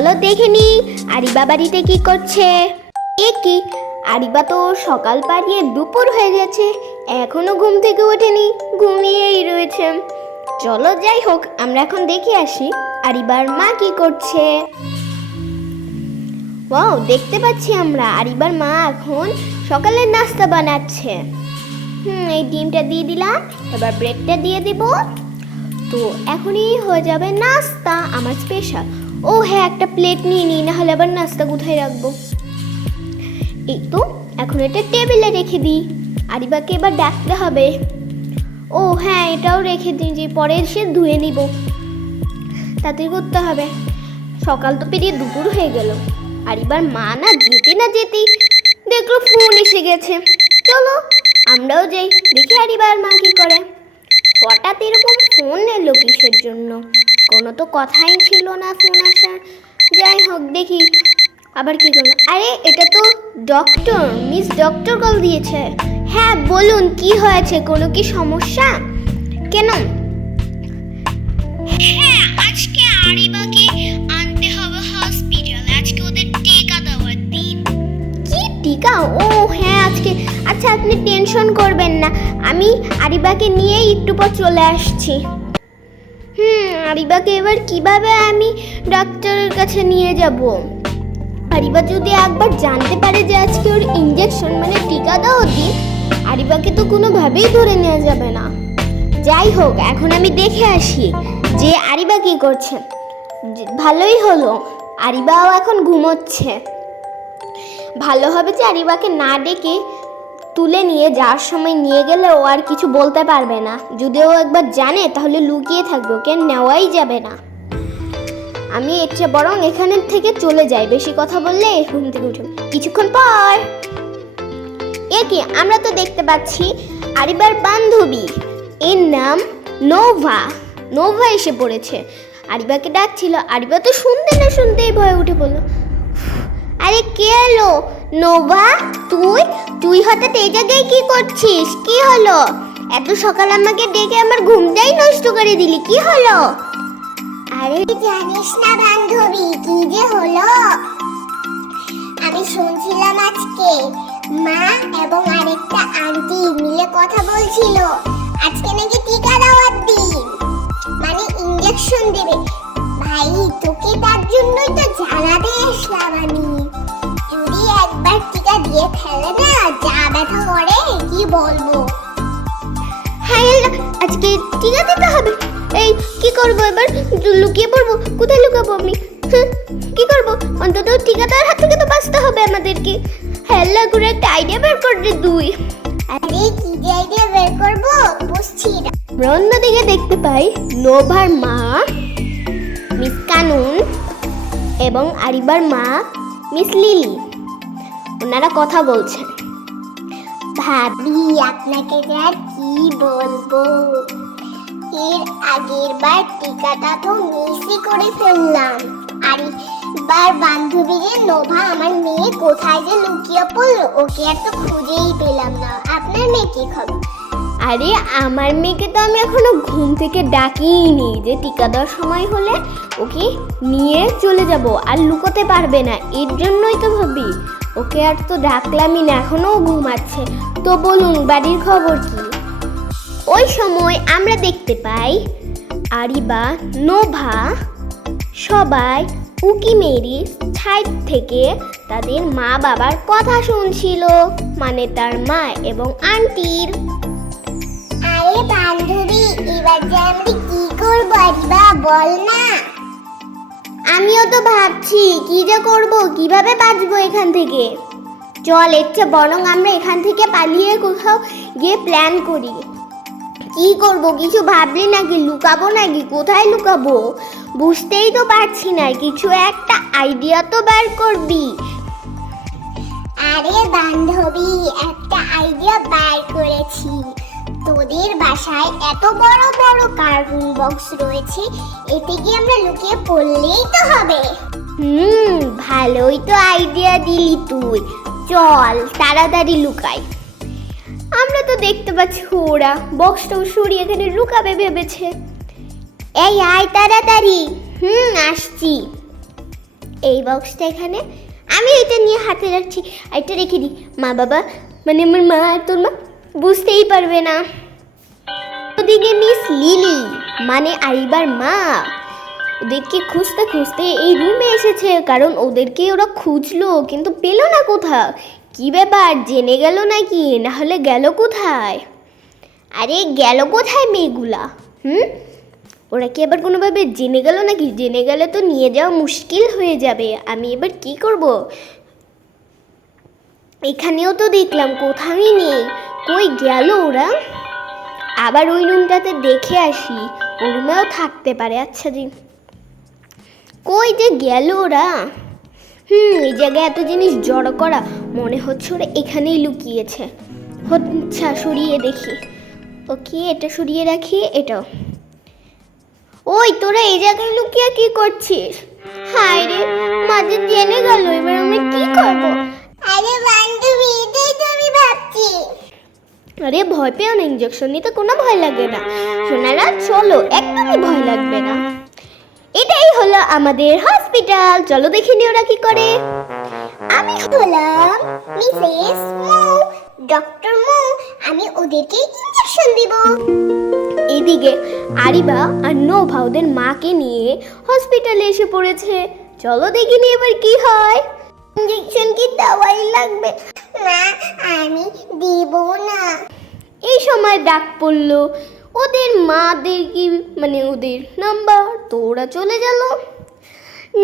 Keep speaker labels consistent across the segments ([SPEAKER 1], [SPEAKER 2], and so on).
[SPEAKER 1] চলো দেখে নি, আরিবা বাড়িতে কি করছে? এ কি? আরিবা তো সকাল পাড়িয়ে দুপুর হয়ে গেছে, এখনও ঘুম থেকে ওঠেনি, ঘুমিয়েই রয়েছে। চলো যাই হোক, আমরা এখন দেখে আসি আরিবার মা কি করছে। ওয়াও, দেখতে পাচ্ছি আমরা, আরিবার মা এখন সকালের নাস্তা বানাচ্ছে। হুম, এই ডিমটা দিয়ে দিলাম, এবার ব্রেডটা দিয়ে দিব। তো এখনই হয়ে যাবে নাস্তা, আমার স্পেশাল ও হ্যাঁ একটা প্লেট নিয়ে নিই না হলে আবার নাস্তা কোথায় রাখব? এই তো, এখন এটা টেবিলে রেখে দিই। আরিবাকে এবার ডাকতে হবে। ও হ্যাঁ এটাও রেখে দিই যে পরে এসে ধুয়ে নিব। তাড়াতাড়ি করতে হবে। সকাল তো পেরিয়ে দুপুর হয়ে গেল। আর এবার মা না যেতে না যেতেই দেখল ফোন এসে গেছে। চলো, আমরাও যাই, দেখি আর এবার মা কী করে। হঠাৎ এরকম ফোন এলো কিসের জন্য? কোনো তো কথাই ছিল না ফোন আসার। যাই হোক দেখি আবার কি করল আরে এটা তো ডক্টর মিস ডক্টর কল দিয়েছে। হ্যাঁ বলুন কি হয়েছে? কোনো কি সমস্যা? কেন? হ্যাঁ আজকে আরিবাকে আনতে হবে হসপিটালে আজকে ওদের টিকা দেওয়ার দিন। কি টিকা? ও হ্যাঁ আজকে। আচ্ছা আপনি টেনশন করবেন না। আমি আরিবাকে নিয়ে একটু পর চলে আসছি। আরিবাকে এবার কীভাবে আমি ডাক্তারের কাছে নিয়ে যাব? আরিবা যদি একবার জানতে পারে যে আজকে ওর ইঞ্জেকশন মানে টিকা দেওয়া দিন আরিবাকে তো কোনোভাবেই ধরে নেওয়া যাবে না। যাই হোক, এখন আমি দেখে আসি যে আরিবা কী করছে। ভালোই হলো, আরিবাও এখন ঘুমোচ্ছে। ভালো হবে যে আরিবাকে না ডেকে তুলে নিয়ে যাওয়ার সময় নিয়ে গেলে ও আর কিছু বলতে পারবে না। যদি ও একবার জানে, তাহলে লুকিয়ে থাকবে, ওকে নেওয়াই যাবে না। আমি এর চেয়ে বরং এখানে থেকে চলে যাই, বেশি কথা বললে ঘুম থেকে উঠে কিছুক্ষণ পর। এ কি, আমরা তো দেখতে পাচ্ছি আরিবার বান্ধবী। এর নাম নোভা। নোভা এসে পড়েছে। আরিবাকে ডাকছিল। আরিবা তো শুনতে না শুনতেই ভয়ে উঠে পড়ল। আরে কে এলো? নোভা, তুই? তুই হঠাৎ এই জায়গায় কি করছিস? কি হলো? এত সকাল আমাকে ডেকে আমার ঘুমটাই নষ্ট করে দিলি, কি হলো?
[SPEAKER 2] আরে জানিস না বান্ধবী, কি যে হলো? আমি শুনছিলাম আজকে মা এবং আরেকটা আন্টি মিলে কথা বলছিল। আজকে নাকি টিকা দেওয়ার দিন। মানে ইঞ্জেকশন দেবে। ভাই, তোকে তার জন্যই তো জানাতে আসলাম আমি। দিয়ে ফেলে না যা ব্যথা করে কি বলব?
[SPEAKER 1] হ্যাঁ আজকে টিকা দিতে হবে। এই কি করব এবার? লুকিয়ে পড়ব। কোথায় লুকাবো আমি? কি করব? অন্তত টিকাদার হাত থেকে তো বাঁচতে হবে আমাদেরকে। হেল্লা করে একটা আইডিয়া বের করলে দুই।
[SPEAKER 2] আরে কি যে আইডিয়া বের করব? বুঝছি না।
[SPEAKER 1] অন্যদিকে দেখতে পাই নোভার মা মিস কানুন এবং আরিবার মা মিস লিলি। ওনারা কথা বলছেন।
[SPEAKER 2] ভাবি, আপনাকে আর কি বলব? এর আগের বার টিকাটা তো মিসই করে ফেললাম। আর বার বান্ধবী যে নোভা আমার মেয়ে কোথায় যে লুকিয়ে পড়ল, ওকে আর তো খুঁজেই পেলাম না। আপনার মেয়ে কি খবর?
[SPEAKER 1] আরে, আমার মেয়েকে তো আমি এখনও ঘুম থেকে ডাকিনি যে টিকা দেওয়ার সময় হলে ওকে নিয়ে চলে যাব, আর লুকোতে পারবে না। এর জন্যই তো ভাবি, ওকে আর তো ডাকলামই না, এখনও ও ঘুমাচ্ছে। তো বলুন, বাড়ির খবর কি? ওই সময় আমরা দেখতে পাই আরিবা, নোভা সবাই উকি মেরি সাইড থেকে তাদের মা বাবার কথা শুনছিল মানে তার মা এবং আন্টির।
[SPEAKER 2] বান্ধবী, এবার যে আমরা কি করব আরিবা বল না।
[SPEAKER 1] আমিও তো ভাবছি, কি যে করব, কীভাবে বাঁচবো এখান থেকে? চল, এর বরং আমরা এখান থেকে পালিয়ে কোথাও গিয়ে প্ল্যান করি। কি করব, কিছু ভাবলি নাকি, লুকাবো নাকি, কোথায় লুকাবো? বুঝতেই তো পারছি না, কিছু একটা আইডিয়া তো বের করবি।
[SPEAKER 2] আরে বান্ধবী, একটা আইডিয়া বার করেছি। তোদের বাসায় এত বড় বড় কার্টুন বক্স রয়েছে, এতে কি আমরা লুকিয়ে পড়লেই তো হবে।
[SPEAKER 1] হুম, ভালোই তো আইডিয়া দিলি তুই। চল, তাড়াতাড়ি লুকাই। আমরা তো দেখতে পাচ্ছি ওরা। বক্সটাও সরিয়ে এখানে লুকাবে ভেবেছে। এই, আয় তাড়াতাড়ি। হুম, আসছি। এই বক্সটা এখানে। আমি এটা নিয়ে হাতে রাখছি। এটা রেখে দিই। মা বাবা মানে আমার মা আর তোর মা বুঝতেই পারবে না। ওদিকে মিস লিলি মানে আরিবার মা, ওদেরকে খুঁজতে খুঁজতে এই রুমে এসেছে, কারণ ওদেরকে ওরা খুঁজলো, কিন্তু পেল না কোথাও। কি ব্যাপার, জেনে গেল নাকি? না হলে গেল কোথায়? আরে, গেল কোথায় মেয়েগুলা? হুম? ওরা কি আবার কোনোভাবে জেনে গেল নাকি? জেনে গেলে তো নিয়ে যাওয়া মুশকিল হয়ে যাবে। আমি এবার কি করব? এখানেও তো দেখলাম কোথাওই নেই। কই গেল ওরা? আবার ওই রুমটাতে দেখে আসি, ও রুমেও থাকতে পারে। আচ্ছা জি। কই যে গেল ওরা? হুম, এই জায়গায় এত জিনিস জড়ো করা মনে হচ্ছে ওরা এখানেই লুকিয়েছে। আচ্ছা সরিয়ে দেখি। ওকে, এটা সরিয়ে রাখি, এটাও। ওই, তোরা এই জায়গায় লুকিয়ে কি করছিস? হায় রে, মাঝে জেনে গেল, এবার আমরা কি করব?
[SPEAKER 2] আরে বান্ধবী, এটাই তো আমি ভাবছি।
[SPEAKER 1] আরে ভয় পেও না ইঞ্জেকশন নিতে কোনো ভয় লাগে না। সোনারা, চলো, একদমই ভয় লাগবে না। এটাই হলো আমাদের হসপিটাল চলো দেখিনি ওরা কি করে।
[SPEAKER 2] আমি হলাম মিসেস মু ডক্টর মু। আমি ওদেরকে ইনজেকশন দিব।
[SPEAKER 1] এদিকে আরিবা আর নোভা ওদের মাকে নিয়ে হসপিটালে এসে পড়েছে। চলো দেখি দেখিনি এবার কি হয়। ইঞ্জেকশন কি দাওয়াই লাগবে।
[SPEAKER 2] না আমি দিব না।
[SPEAKER 1] এই সময় ডাক পড়ল ওদের মাদের কি মানে ওদের নাম্বার তো ওরা চলে গেল?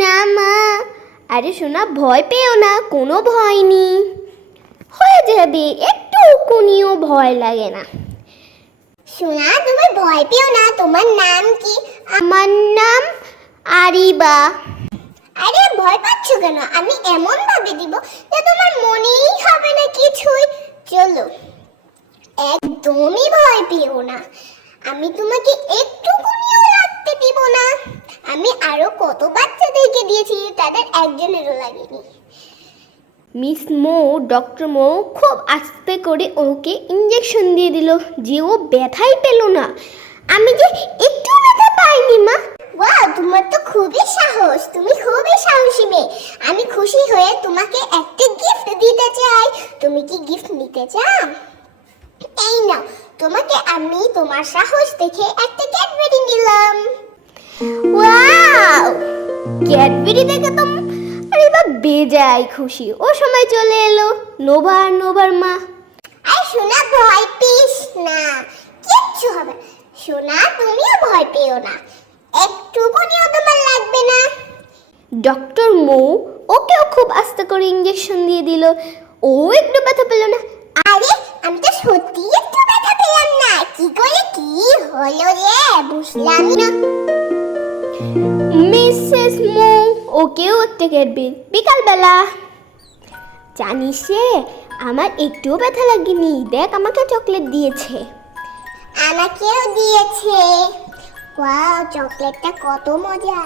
[SPEAKER 1] না মা আরে শোনা ভয় পেও না কোনো ভয় নেই। হয়ে যাবে একটু কোনিও ভয় লাগে না।
[SPEAKER 2] শোনা তুমি ভয় পেও না তোমার নাম কি?
[SPEAKER 1] আমার নাম আরিবা।
[SPEAKER 2] আরে ভয় পাচ্ছ কেন? আমি এমন ভাবে দিব যে তোমার মনেই হবে না কিছুই চলো একদমই ভয় পেও না। আমি তোমাকে একটু কুনিও লাগতে দিব না। আমি আরও কত বাচ্চাদেরকে দিয়েছি তাদের একজনেরও লাগেনি।
[SPEAKER 1] মিস মো ডক্টর মো খুব আস্তে করে ওকে ইঞ্জেকশন দিয়ে দিল যে ও ব্যথাই পেল না। আমি যে একটু ব্যথা পাইনি মা।
[SPEAKER 2] ওয়াও তোমার তো খুবই সাহস তুমি খুবই সাহসী মেয়ে। আমি খুশি হয়ে তোমাকে একটা গিফট দিতে চাই। তুমি কি গিফট নিতে চাও? নাও, তোমাকে আমি তোমার সাহস দেখে একটা ক্যাডবেরি নিলাম।
[SPEAKER 1] ওয়াও! ক্যাডবেরি দেখে তো আরে বা বেজায় খুশি। ও সময় চলে এলো। নোভা আর নোভার মা।
[SPEAKER 2] আর সোনা, ভয় পেস না। কিচ্ছু হবে না। সোনা, তুমিও ভয় পেও না। একটুকুনিও তোমার লাগবে না।
[SPEAKER 1] ডক্টর মো, ওকেও খুব আস্তে করে ইঞ্জেকশন দিয়ে দিল। ও একটু ব্যথা পেল না।
[SPEAKER 2] আরে আমি তো সত্যি একটু ব্যথা পেলাম না। কি করে কি হলো রে? বুঝলাম না।
[SPEAKER 1] মিসেস মো ওকেও একটা ক্যাডবেরি বিকালবেলা। জানিস রে আমার একটুও ব্যথা লাগেনি। দেখ আমাকে চকলেট দিয়েছে।
[SPEAKER 2] আমাকেও দিয়েছে। ওয়াও চকলেটটা কত মজা।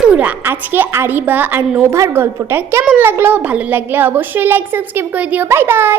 [SPEAKER 1] তোরা আজকে আরিবা আর নোভার গল্পটা কেমন লাগল? ভালো লাগলে অবশ্যই লাইক সাবস্ক্রাইব করে দিও। Bye bye